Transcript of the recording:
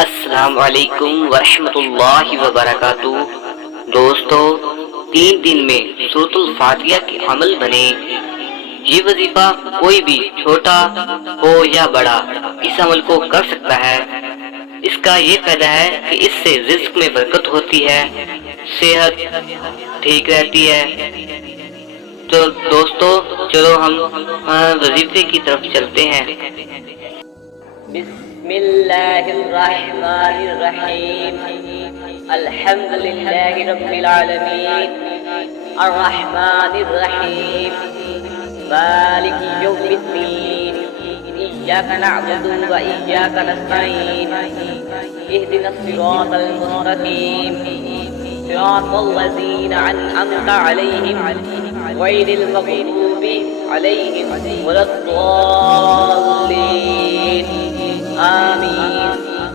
अस्सलाम वालेकुम वरहमतुल्लाहि वबरकातुह। दोस्तों, 3 दिन में सूरतुल फातिहा के अमल बने। ये वजीफा कोई भी छोटा हो या बड़ा इस अमल को कर सकता है। इसका ये फायदा है कि इससे रिज्क में बरकत होती है, सेहत ठीक रहती है। तो दोस्तों, चलो हम वजीफे की तरफ चलते हैं। बिस्मिल्लाहिर्रहमानिर्रहीम। अल्हम्दुलिल्लाहि रब्बिल आलमीन, अर्रहमानिर्रहीम, मालिकि यौमिद्दीन, इय्याका नअबुदु व इय्याका नस्तईन, इहदिनस सिरातल मुस्तकीम, सिरातल लज़ीना अनअमता अलैहिम गैरिल मग़दूबि अलैहिम वलद्दाल्लीन। आमीन।